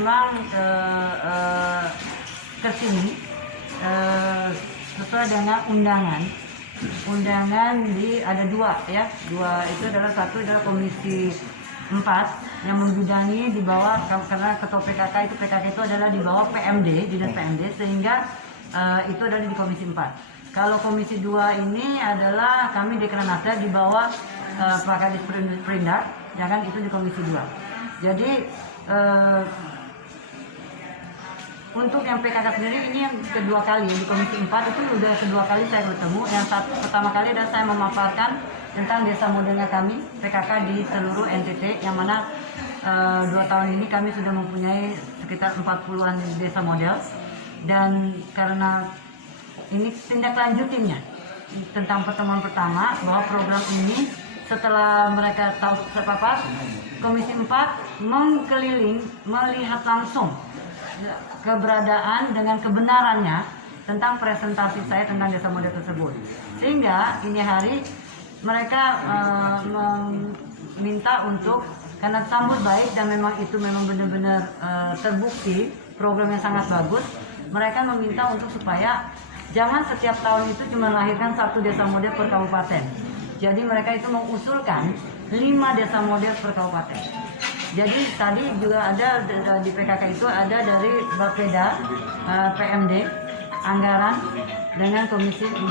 memang ke sini sesuai dengan undangan ada dua ya, itu adalah satu adalah Komisi 4 yang membidangi di bawah, karena ketua PKK itu adalah di bawah PMD, Dinas PMD, sehingga itu ada di Komisi 4. Kalau Komisi 2 ini adalah kami Dekranasda di bawah Pak Kadis Perindak, ya kan, itu di Komisi 2. Jadi untuk yang PKK sendiri ini yang kedua kali di Komisi 4 itu udah kedua kali saya bertemu. Yang pertama kali adalah saya memaparkan tentang desa modelnya kami PKK di seluruh NTT, yang mana 2 tahun ini kami sudah mempunyai sekitar 40-an desa model. Dan karena ini tindak lanjutinnya tentang pertemuan pertama, bahwa program ini setelah mereka tahu terpapar, Komisi 4 mengkeliling melihat langsung keberadaan dengan kebenarannya tentang presentasi saya tentang desa model tersebut, sehingga ini hari mereka meminta untuk, karena sambut baik dan memang itu memang benar-benar terbukti programnya sangat bagus, mereka meminta untuk supaya jangan setiap tahun itu cuma melahirkan 1 desa model per kabupaten. Jadi mereka itu mengusulkan 5 desa model per kabupaten. Jadi tadi juga ada di PKK itu ada dari Bapeda, PMD, anggaran dengan Komisi 4.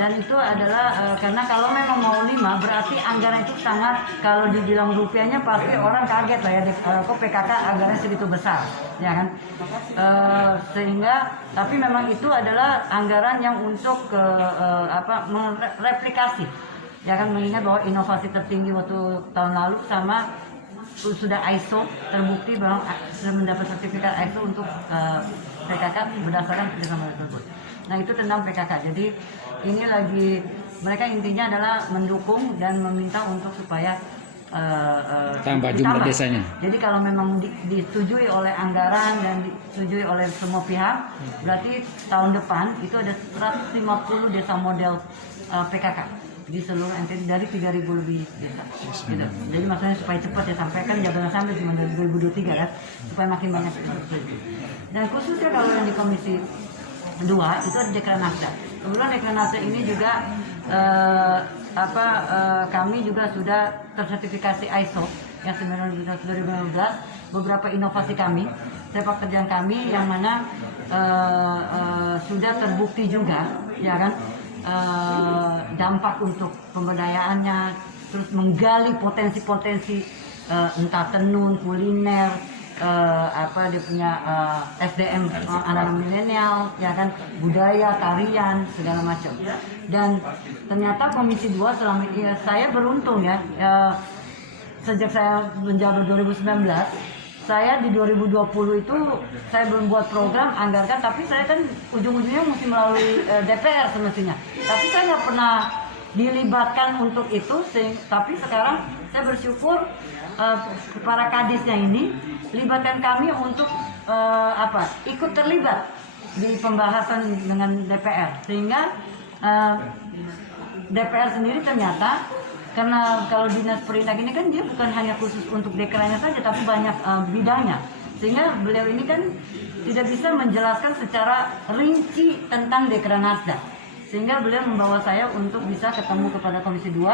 Dan itu adalah karena kalau memang mau 5 berarti anggaran itu sangat, kalau dibilang rupiahnya pasti orang kaget lah ya, kok PKK anggarannya segitu besar, ya kan? Sehingga tapi memang itu adalah anggaran yang untuk mereplikasi, ya kan, mengingat bahwa inovasi tertinggi waktu tahun lalu sama sudah ISO, terbukti bahwa sudah mendapat sertifikat ISO untuk PKK berdasarkan kerjasama tersebut. Nah itu tentang PKK. Jadi ini lagi mereka intinya adalah mendukung dan meminta untuk supaya tambah jumlah desanya. Jadi kalau memang disetujui oleh anggaran dan disetujui oleh semua pihak, berarti tahun depan itu ada 150 desa model PKK di seluruh NTT dari 3.000 lebih desa. Gitu. Jadi maksudnya supaya cepat ya, sampai kan jangan sampai cuma dari 2023 kan, supaya makin banyak. Dan khususnya kalau yang di Komisi 2 itu ada Dekranasda. Kemudian Dekranasda ini juga kami juga sudah tersertifikasi ISO yang 2015, beberapa inovasi kami, sepak terjang kami yang mana sudah terbukti juga, ya kan, dampak untuk pemberdayaannya, terus menggali potensi-potensi entah tenun, kuliner, dia punya SDM anak-anak milenial, ya kan, budaya, tarian, segala macam. Dan ternyata Komisi 2 selama ini saya beruntung ya, sejak saya menjabat 2019, saya di 2020 itu saya belum buat program anggarkan, tapi saya kan ujung-ujungnya mesti melalui DPR semestinya. Tapi saya nggak pernah dilibatkan untuk itu, tapi sekarang saya bersyukur para kadisnya ini libatkan kami untuk ikut terlibat di pembahasan dengan DPR, sehingga DPR sendiri ternyata, karena kalau dinas perindak ini kan dia bukan hanya khusus untuk dekranya saja, tapi banyak bidangnya, sehingga beliau ini kan tidak bisa menjelaskan secara rinci tentang Dekranasda, sehingga beliau membawa saya untuk bisa ketemu kepada Komisi 2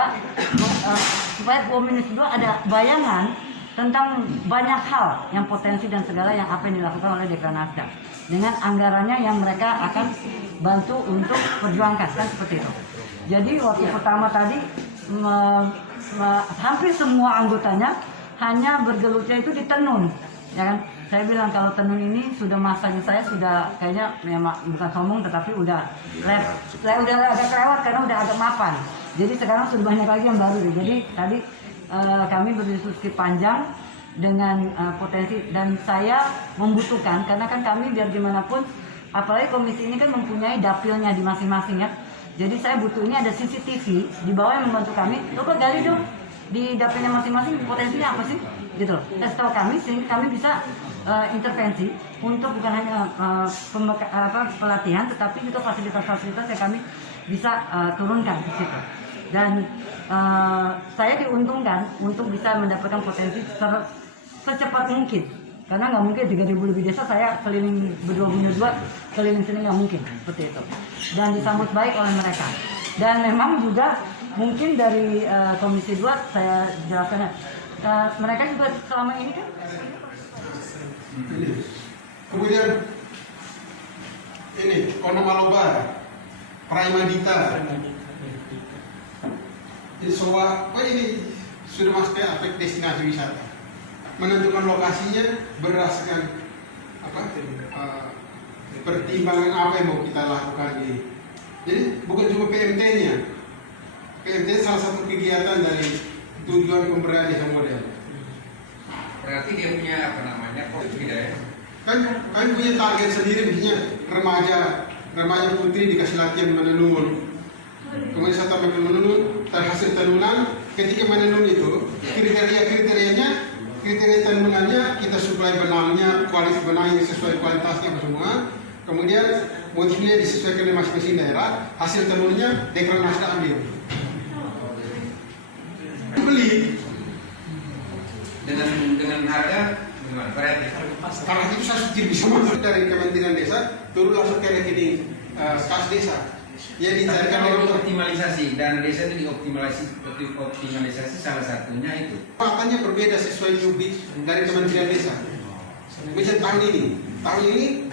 supaya Komisi 2 ada bayangan tentang banyak hal yang potensi dan segala yang apa yang dilakukan oleh Dekranasda dengan anggarannya yang mereka akan bantu untuk perjuangkan, kan seperti itu. Jadi waktu pertama tadi hampir semua anggotanya hanya bergelutnya itu di tenun, ya kan. Saya bilang kalau tenun ini sudah masanya, saya sudah kayaknya memang bukan sombong, tetapi udah agak kelewat karena udah agak mapan. Jadi sekarang sudah banyak lagi yang baru. Jadi tadi kami berdiskusi panjang dengan potensi, dan saya membutuhkan, karena kan kami biar gimana pun, apalagi komisi ini kan mempunyai dapilnya di masing-masing ya. Jadi saya butuh ini ada CCTV di bawah yang membantu kami. Coba gali dong di dapilnya masing-masing potensinya apa sih, gitu loh. Kasih tahu kami sehingga kami bisa intervensi untuk bukan hanya pelatihan, tetapi juga fasilitas-fasilitas yang kami bisa turunkan ke situ. Dan saya diuntungkan untuk bisa mendapatkan potensi secepat mungkin Karena nggak mungkin 3.000 lebih desa saya keliling berdua keliling sini, nggak mungkin seperti itu. Dan disambut baik oleh mereka. Dan memang juga mungkin dari Komisi 2 saya jelaskan, mereka juga selama ini kan. Kemudian ini Onomaloba, Praimadita, Sowa, ini sudah masuk ke aspek destinasi wisata. Menentukan lokasinya berdasarkan pertimbangan apa yang mau kita lakukan di. Jadi bukan cuma PMT-nya. PMT salah satu kegiatan dari tujuan pemberdayaan desa model. Berarti dia punya apa namanya ya? Kan punya target sendiri, misalnya remaja putri dikasih latihan menenun. Kemudian saya tambahkan menenun, terhasil tenunan. Ketika menenun itu kriteria tenunannya kita suplai benangnya, kualitas benangnya sesuai kualitasnya semua. Kemudian motifnya disesuaikan dengan masing-masing daerah. Hasil tenunnya dekran nasda ambil. Beli dengan harga gimana? karena itu saya tidak bisa masuk dari Kementerian Desa turun langsung ke rekening kas desa. Ya dicarikan Kalau optimalisasi dana desa itu dioptimalisasi salah satunya itu. Faktanya berbeda sesuai jubir dari Kementerian Desa. Misalnya tahun ini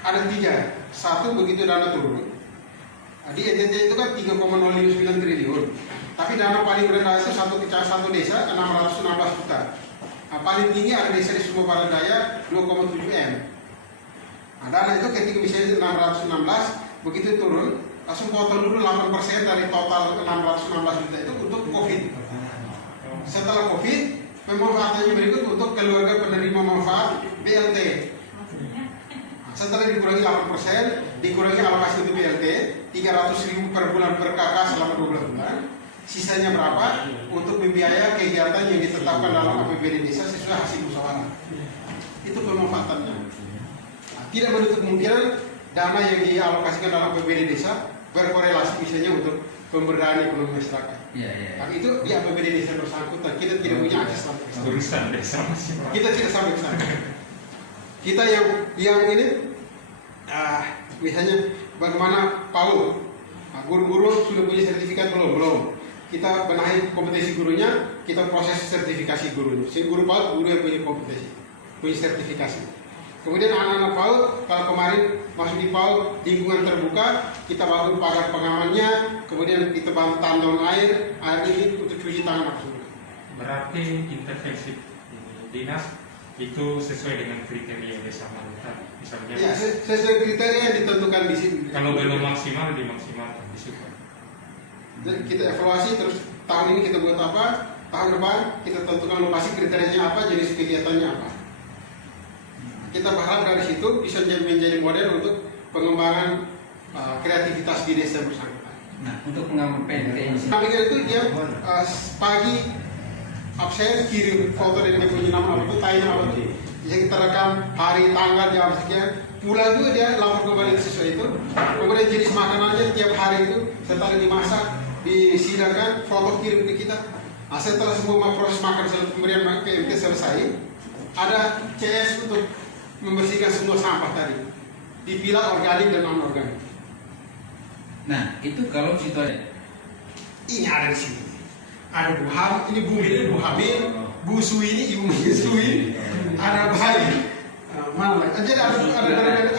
ada 3. Satu, begitu dana turun. Di NTT itu kan 3,059 triliun. Tapi dana paling rendah itu satu desa 616 juta. Nah, paling tinggi ada desa di Sumba Barat Daya 2,7 M. Nah, dana itu ketika misalnya 616 begitu turun, langsung potong dulu 8% dari total 616 juta itu untuk COVID. Setelah COVID, pemanfaatannya berikut untuk keluarga penerima manfaat BLT. Setelah dikurangi 8%, dikurangi alokasi untuk BLT 300.000 per bulan per kakak selama 12 bulan. Sisanya berapa? Untuk membiayai kegiatan yang ditetapkan dalam APBD desa sesuai hasil musyawarah. Itu pemanfaatannya. Nah, tidak menutup kemungkinan dana yang dialokasikan dalam APBD desa berkorelasi misalnya untuk pemberdayaan ekonomi masyarakat. Tapi itu di APBD desa bersangkutan, kita tidak punya akses sampai ke sana. Urusan desa masih. Kita tidak sampai ke sana. Kita yang ini, misalnya bagaimana PAUD, guru-guru sudah punya sertifikat belum? Kita benahi kompetensi gurunya, kita proses sertifikasi gurunya. Si guru PAUD, guru yang punya kompetensi, punya sertifikasi. Kemudian anak-anak PAUD, kalau kemarin masuk di PAUD lingkungan terbuka, kita bangun pagar pengamannya, kemudian kita bantu tandon air ini untuk cuci tangan maksudnya. Berarti intervensi dinas itu sesuai dengan kriteria desa Maluta, misalnya. Ya, sesuai kriteria yang ditentukan di sini. Kalau belum maksimal dimaksimalkan di situ. Jadi kita evaluasi terus tahun ini kita buat apa, tahun depan kita tentukan lokasi kriterianya apa, jenis kegiatannya apa. Kita berharap dari situ bisa menjadi model untuk pengembangan kreativitas di desa bersangkutan. Nah, untuk pengaman PNT ini. Kami itu dia pagi absen kirim foto dan dia punya nama apa itu, tanya apa itu. Jadi kita rekam hari, tanggal, jam sekian. Pulang juga dia lapor kembali sesuai itu. Kemudian jenis makanannya tiap hari itu setelah dimasak, disidangkan, foto kirim ke kita. Nah, setelah semua proses makan kemudian PMT selesai, ada CS untuk membersihkan semua sampah tadi. Dipilah organik dan non organik. Nah, itu kalau situ ada. Ini ada di sini. Ada Bu Ham, ini Bu Mil, Bu Hamil, Bu Sui ini Ibu menyusui, ada bayi. Mana? Jadi ada